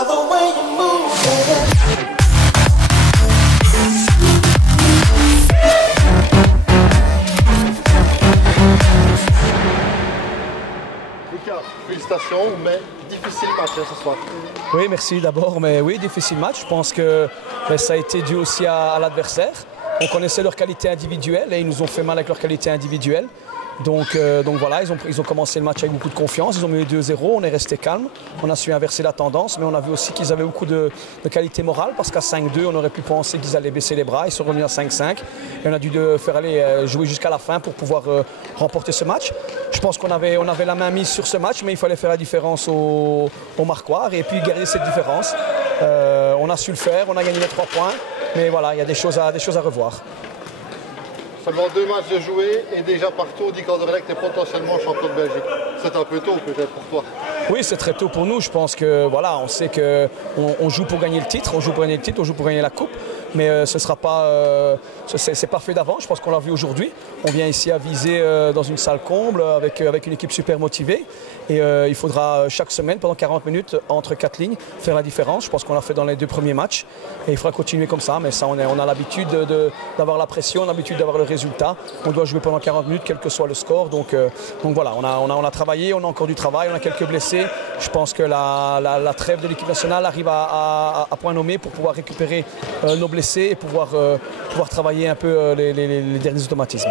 by the way you move, baby. Lucas, félicitations, mais difficile match ce soir. Oui, merci d'abord, mais oui, difficile match. Je pense que ça a été dû aussi à l'adversaire. On connaissait leur qualité individuelle et ils nous ont fait mal avec leur qualité individuelle. Donc voilà, ils ont commencé le match avec beaucoup de confiance, ils ont mis 2-0, on est resté calme, on a su inverser la tendance, mais on a vu aussi qu'ils avaient beaucoup de qualité morale parce qu'à 5-2, on aurait pu penser qu'ils allaient baisser les bras, ils sont revenus à 5-5 et on a dû faire aller jouer jusqu'à la fin pour pouvoir remporter ce match. Je pense qu'on avait la main mise sur ce match, mais il fallait faire la différence au marquoir et puis garder cette différence. On a su le faire, on a gagné les 3 points, mais voilà, il y a des choses à revoir. Seulement 2 matchs de jouer et déjà partout on dit qu'Anderlecht est potentiellement champion de Belgique. C'est un peu tôt peut-être pour toi. Oui, c'est très tôt pour nous. Je pense que voilà, on sait qu'on joue pour gagner le titre, on joue pour gagner la coupe, mais ce sera pas, c'est pas fait d'avant. Je pense qu'on l'a vu aujourd'hui. On vient ici à viser dans une salle comble avec une équipe super motivée et il faudra chaque semaine pendant 40 minutes entre 4 lignes faire la différence. Je pense qu'on l'a fait dans les 2 premiers matchs et il faudra continuer comme ça. Mais ça, on a l'habitude d'avoir la pression, on a l'habitude d'avoir le résultat. On doit jouer pendant 40 minutes quel que soit le score. Donc voilà, on a travaillé, on a encore du travail, on a quelques blessés. Je pense que la trêve de l'équipe nationale arrive à point nommé pour pouvoir récupérer nos blessés et pouvoir travailler un peu les derniers automatismes.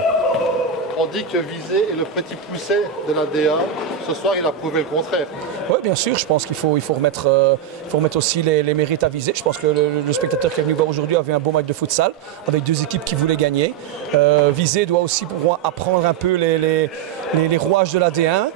On dit que Visé est le petit pousset de la DA. Ce soir, il a prouvé le contraire. Oui, bien sûr. Je pense qu'il faut remettre aussi les mérites à Visé. Je pense que le spectateur qui est venu voir aujourd'hui avait un beau match de futsal avec 2 équipes qui voulaient gagner. Visé doit aussi pouvoir apprendre un peu les rouages de la D1.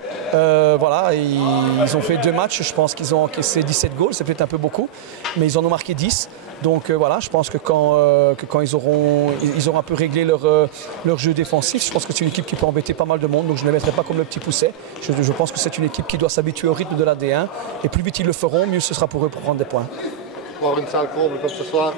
Voilà, ils ont fait 2 matchs. Je pense qu'ils ont encaissé 17 goals. C'est peut-être un peu beaucoup, mais ils en ont marqué 10. Donc voilà, je pense que quand ils auront un peu réglé leur jeu défensif, je pense que c'est une équipe qui peut embêter pas mal de monde. Donc je ne les mettrai pas comme le petit pousset. Je pense que c'est une équipe qui doit s'habituer au rythme de la D1. Et plus vite ils le feront, mieux ce sera pour eux pour prendre des points. Voir une salle comble comme ce soir,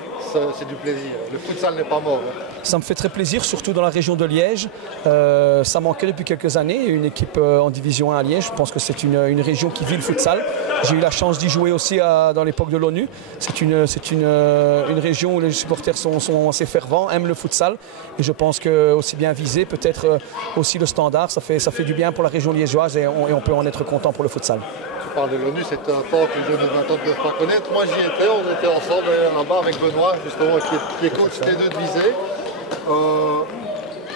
c'est du plaisir. Le futsal n'est pas mort. Ça me fait très plaisir, surtout dans la région de Liège. Ça manquait depuis quelques années, une équipe en division 1 à Liège. Je pense que c'est une région qui vit le futsal. J'ai eu la chance d'y jouer aussi dans l'époque de l'ONU. C'est une région où les supporters sont assez fervents, aiment le futsal. Et je pense que aussi bien Visé, peut-être aussi le Standard, ça fait du bien pour la région liégeoise et on peut en être content pour le futsal. Tu parles de l'ONU, c'est un temps que les jeunes de 20 ans ne peuvent pas connaître. Moi j'y étais, on était ensemble là-bas avec Benoît, justement, qui est coach des 2 de Visé.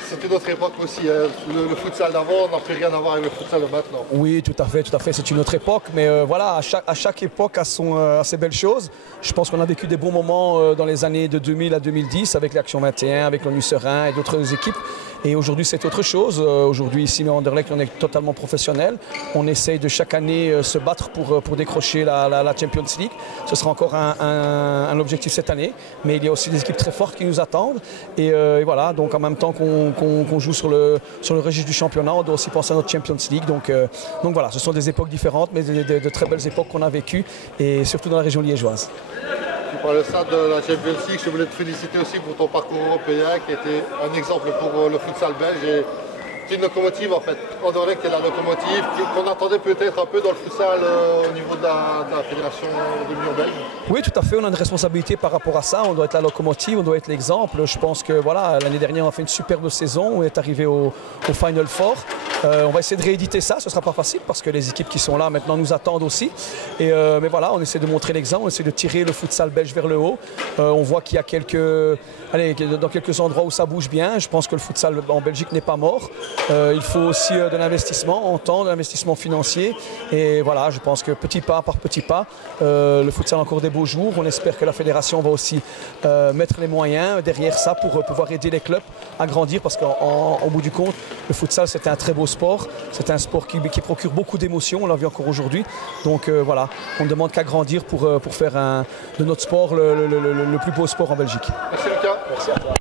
C'était notre époque aussi. Le futsal d'avant n'a plus rien à voir avec le futsal de maintenant. Oui, tout à fait. C'est une autre époque. Mais voilà, à chaque époque a ses belles choses. Je pense qu'on a vécu des bons moments dans les années de 2000 à 2010 avec l'Action 21, avec l'ONU Serein et d'autres équipes. Et aujourd'hui, c'est autre chose. Aujourd'hui, ici, à Anderlecht, on est totalement professionnel. On essaye de chaque année se battre pour décrocher la Champions League. Ce sera encore un objectif cette année. Mais il y a aussi des équipes très fortes qui nous attendent. Et voilà, donc en même temps qu'on joue sur le registre du championnat, on doit aussi penser à notre Champions League. Donc voilà, ce sont des époques différentes, mais de très belles époques qu'on a vécues, et surtout dans la région liégeoise. Tu parles ça de la Champions League, je voulais te féliciter aussi pour ton parcours européen qui était un exemple pour le futsal belge. C'est une locomotive en fait. Anderlecht est la locomotive qu'on attendait peut-être un peu dans le futsal au niveau de la fédération de l'Union belge. Oui, tout à fait, on a une responsabilité par rapport à ça. On doit être la locomotive, on doit être l'exemple. Je pense que voilà, l'année dernière on a fait une superbe saison, on est arrivé au Final Four. On va essayer de rééditer ça, ce ne sera pas facile parce que les équipes qui sont là maintenant nous attendent aussi. Mais voilà, on essaie de montrer l'exemple, on essaie de tirer le futsal belge vers le haut. On voit qu'il y a dans quelques endroits où ça bouge bien. Je pense que le futsal en Belgique n'est pas mort. Il faut aussi de l'investissement en temps, de l'investissement financier. Et voilà, je pense que petit pas par petit pas, le futsal a encore des beaux jours. On espère que la fédération va aussi mettre les moyens derrière ça pour pouvoir aider les clubs à grandir parce qu'au bout du compte, le futsal c'est un très beau sport. C'est un sport qui procure beaucoup d'émotions, on l'a vu encore aujourd'hui. Donc voilà, on ne demande qu'à grandir pour faire de notre sport le plus beau sport en Belgique. Merci Lucas. Merci à toi.